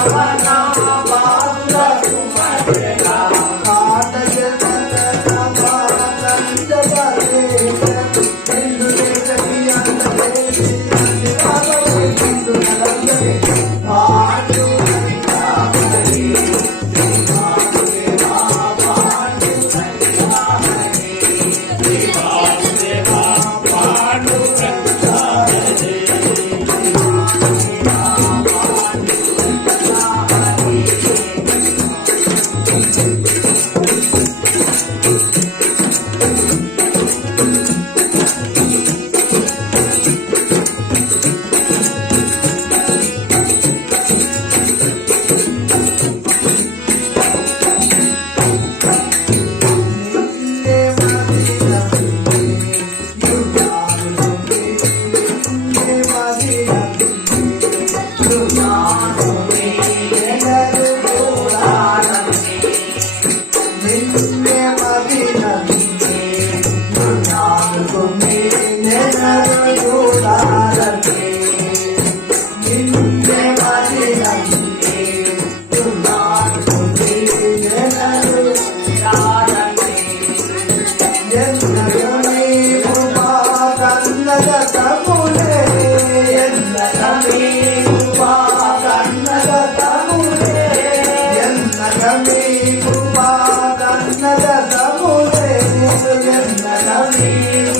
Baba Nam Hare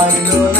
I know.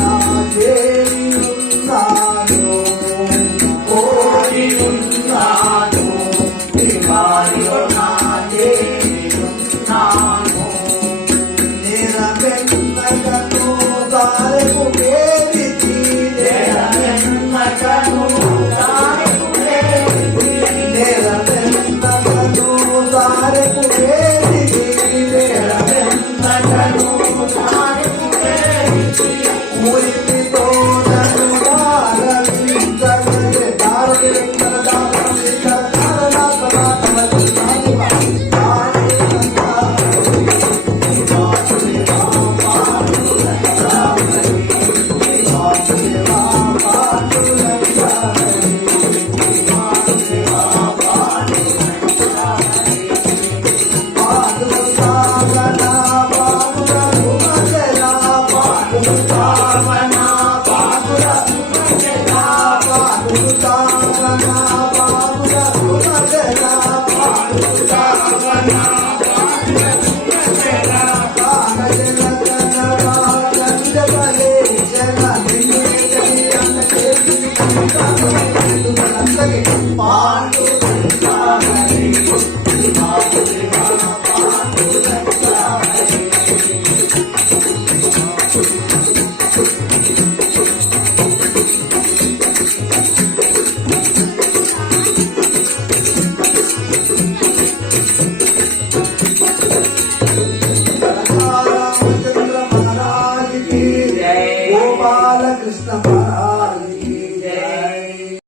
Tchau, lá.